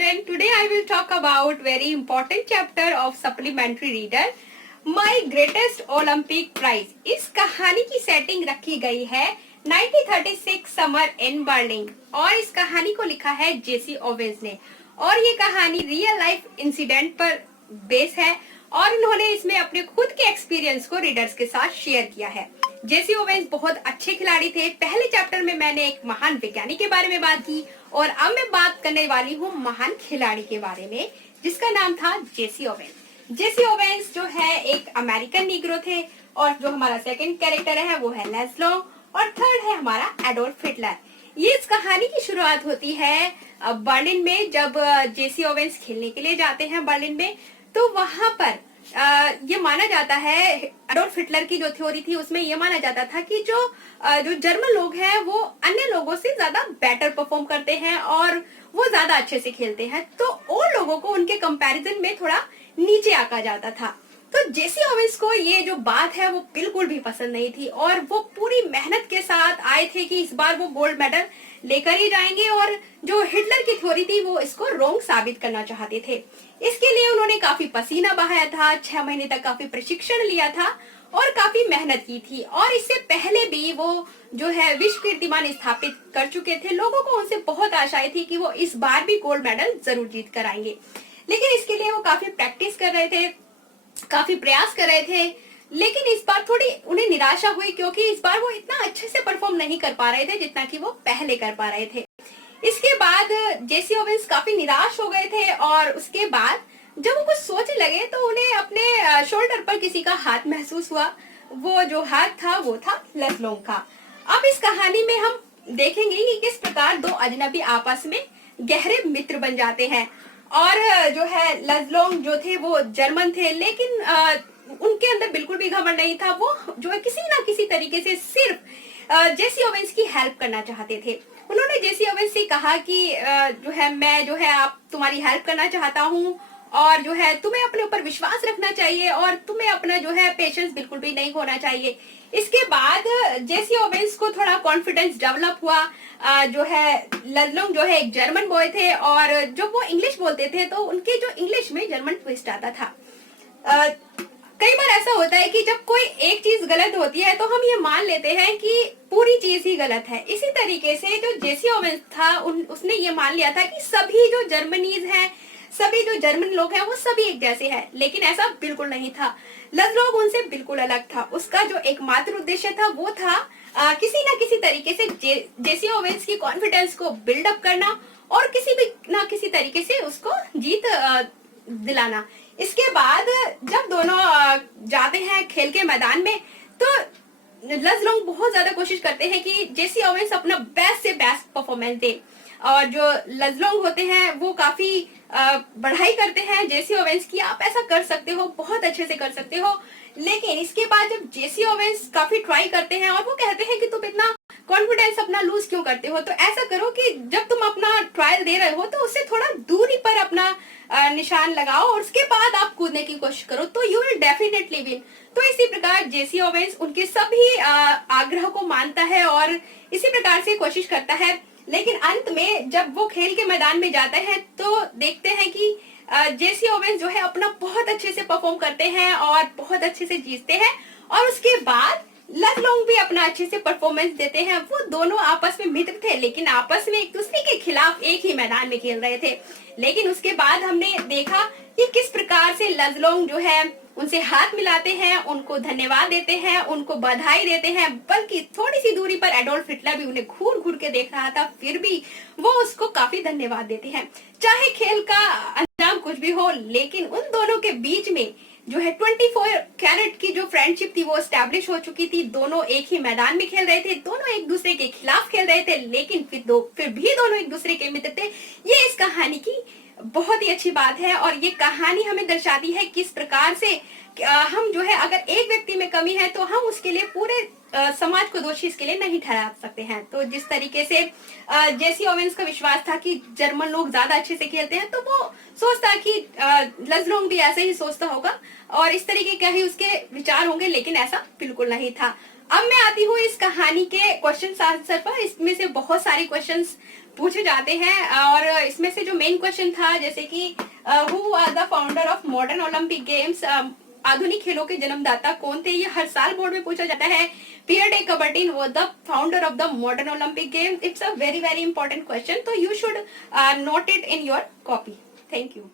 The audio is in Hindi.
student. Today I will talk about very important chapter of supplementary reader. My greatest Olympic prize. इस कहानी की सेटिंग रखी गई है 1936 समर इन बर्लिन और इस कहानी को लिखा है जेसी ओवेंस ने और ये कहानी रियल लाइफ इंसिडेंट पर बेस है और उन्होंने इसमें अपने खुद के एक्सपीरियंस को रीडर्स के साथ शेयर किया है। जेसी ओवेंस बहुत अच्छे खिलाड़ी थे। पहले चैप्टर में मैंने एक महान वैज्ञानिक के बारे में बात की और अब मैं बात करने वाली हूँ महान खिलाड़ी के बारे में जिसका नाम था जेसी ओवेंस। जेसी ओवेंस जो है एक अमेरिकन नीग्रो थे और जो हमारा सेकंड कैरेक्टर है वो है लेस्लो और थर्ड है हमारा एडोल्फ हिटलर। ये इस कहानी की शुरुआत होती है बर्लिन में जब जेसी ओवेंस खेलने के लिए जाते हैं बर्लिन में। तो वहां पर ये माना जाता है एडोल्फ हिटलर की जो थ्योरी थी उसमें ये माना जाता था कि जो जर्मन लोग हैं वो अन्य लोगों से ज्यादा बेटर परफॉर्म करते हैं और वो ज्यादा अच्छे से खेलते हैं, तो और लोगों को उनके कंपैरिजन में थोड़ा नीचे आका जाता था। तो जेसी ओवेंस को ये जो बात है वो बिल्कुल भी पसंद नहीं थी और वो पूरी मेहनत के साथ आए थे कि इस बार वो गोल्ड मेडल लेकर ही जाएंगे और जो हिटलर की थ्योरी थी वो इसको रॉन्ग साबित करना चाहते थे। इसके लिए उन्होंने काफी पसीना बहाया था, 6 महीने तक काफी प्रशिक्षण लिया था और काफी मेहनत की थी और इससे पहले भी वो जो है विश्व कीर्तिमान स्थापित कर चुके थे। लोगों को उनसे बहुत आशाएं थी कि वो इस बार भी गोल्ड मेडल जरूर जीत कर आएंगे, लेकिन इसके लिए वो काफी प्रैक्टिस कर रहे थे, काफी प्रयास कर रहे थे। लेकिन इस बार थोड़ी उन्हें निराशा हुई क्योंकि इस बार वो इतना अच्छे से परफॉर्म नहीं कर पा रहे थे जितना कि वो पहले कर पा रहे थे। इसके बाद जेसी ओवेंस काफी निराश हो गए थे और उसके बाद जब वो कुछ सोचने लगे तो उन्हें अपने शोल्डर पर किसी का हाथ महसूस हुआ। वो जो हाथ था वो था लेस्लोंग का। अब इस कहानी में हम देखेंगे कि किस प्रकार दो अजनबी आपस में गहरे मित्र बन जाते हैं और जो है लेस्लोंग जो थे वो जर्मन थे लेकिन उनके अंदर बिल्कुल भी घमंड नहीं था। वो जो है किसी ना किसी तरीके से सिर्फ जेसी ओवेंस की हेल्प करना चाहते थे। उन्होंने जेसी ओवेंस से कहा कि जो है मैं जो है आप तुम्हारी हेल्प करना चाहता हूँ और जो है तुम्हें अपने ऊपर विश्वास रखना चाहिए और तुम्हें अपना जो है पेशेंस बिल्कुल भी नहीं खोना चाहिए। इसके बाद जेसी ओवेंस को थोड़ा कॉन्फिडेंस डेवलप हुआ। जो है लेस्लोंग जो है एक जर्मन बॉय थे और जब वो इंग्लिश बोलते थे तो उनके जो इंग्लिश में जर्मन ट्विस्ट आता था। कई बार ऐसा होता है कि जब कोई एक चीज गलत होती है तो हम ये मान लेते हैं कि पूरी चीज ही गलत है। इसी तरीके से जो जेसी ओवेंस था उसने ये मान लिया था कि सभी जो जर्मनीज हैं, सभी जो जर्मन लोग हैं वो सभी एक जैसे हैं, लेकिन ऐसा बिल्कुल नहीं था। लेस्लोंग उनसे बिल्कुल अलग था। उसका जो एकमात्र उद्देश्य था वो था किसी ना किसी तरीके से जेसी ओवेंस की कॉन्फिडेंस को बिल्डअप करना और किसी भी ना किसी तरीके से उसको जीत दिलाना। इसके बाद जब दोनों जाते हैं खेल के मैदान में तो लेस्लोंग बहुत ज्यादा कोशिश करते हैं कि जेसी ओवेंस अपना बेस्ट से बेस्ट परफॉर्मेंस दे और जो लेस्लोंग होते हैं वो काफी बढ़ाई करते हैं जेसी ओवेंस की, आप ऐसा कर सकते हो, बहुत अच्छे से कर सकते हो। लेकिन इसके बाद जब जेसी ओवेंस काफी ट्राई करते हैं और वो कहते हैं कि तुम इतना कॉन्फिडेंस अपना लूज क्यों करते हो, तो ऐसा करो कि जब तुम अपना ट्रायल दे रहे हो तो उससे थोड़ा दूरी पर अपना निशान लगाओ और उसके बाद आप कूदने की कोशिश करो तो यू विल डेफिनेटली विन। तो इसी प्रकार जेसी ओवेंस उनके सभी आग्रह को मानता है और इसी प्रकार से कोशिश करता है। लेकिन अंत में जब वो खेल के मैदान में जाते हैं तो देखते हैं कि जेसी ओवेंस जो है अपना बहुत अच्छे से परफॉर्म करते हैं और बहुत अच्छे से जीतते हैं और उसके बाद लेस्लोंग भी अपना अच्छे से परफॉर्मेंस देते हैं। वो दोनों आपस में मित्र थे लेकिन आपस में एक दूसरे के खिलाफ एक ही मैदान में खेल रहे थे। लेकिन उसके बाद हमने देखा कि किस प्रकार से लेस्लोंग जो है उनसे हाथ मिलाते हैं, उनको धन्यवाद देते हैं, उनको बधाई देते हैं, बल्कि थोड़ी सी दूरी पर एडोल्फ हिटलर भी उन्हें घूर घूर के देख रहा था, फिर भी वो उसको काफी धन्यवाद देते हैं। चाहे खेल का अंजाम कुछ भी हो, लेकिन उन दोनों के बीच में जो है 24 कैरेट की जो फ्रेंडशिप थी वो एस्टैब्लिश हो चुकी थी। दोनों एक ही मैदान में खेल रहे थे, दोनों एक दूसरे के खिलाफ खेल रहे थे, लेकिन फिर भी दोनों एक दूसरे के मित्र थे। ये इस कहानी की बहुत ही अच्छी बात है और ये कहानी हमें दर्शाती है किस प्रकार से हम जो है अगर एक व्यक्ति में कमी है तो हम उसके लिए पूरे समाज को दोषी इसके लिए नहीं ठहरा सकते हैं। तो जिस तरीके से जेसी ओवेंस का विश्वास था कि जर्मन लोग ज्यादा अच्छे से खेलते हैं तो वो सोचता कि लेस्लोंग भी ऐसे ही सोचता होगा और इस तरीके के ही उसके विचार होंगे, लेकिन ऐसा बिल्कुल नहीं था। अब मैं आती हूँ इस कहानी के क्वेश्चन आंसर पर। इसमें से बहुत सारे क्वेश्चंस पूछे जाते हैं। और इसमें से जो मेन क्वेश्चन था, जैसे कि who are the founder of modern Olympic games, आधुनिक खेलों के जन्मदाता कौन थे, ये हर साल बोर्ड में पूछा जाता है। Pierre de Coubertin was the founder of the modern Olympic games. It's a very very important question, तो you should note it in your copy. Thank you.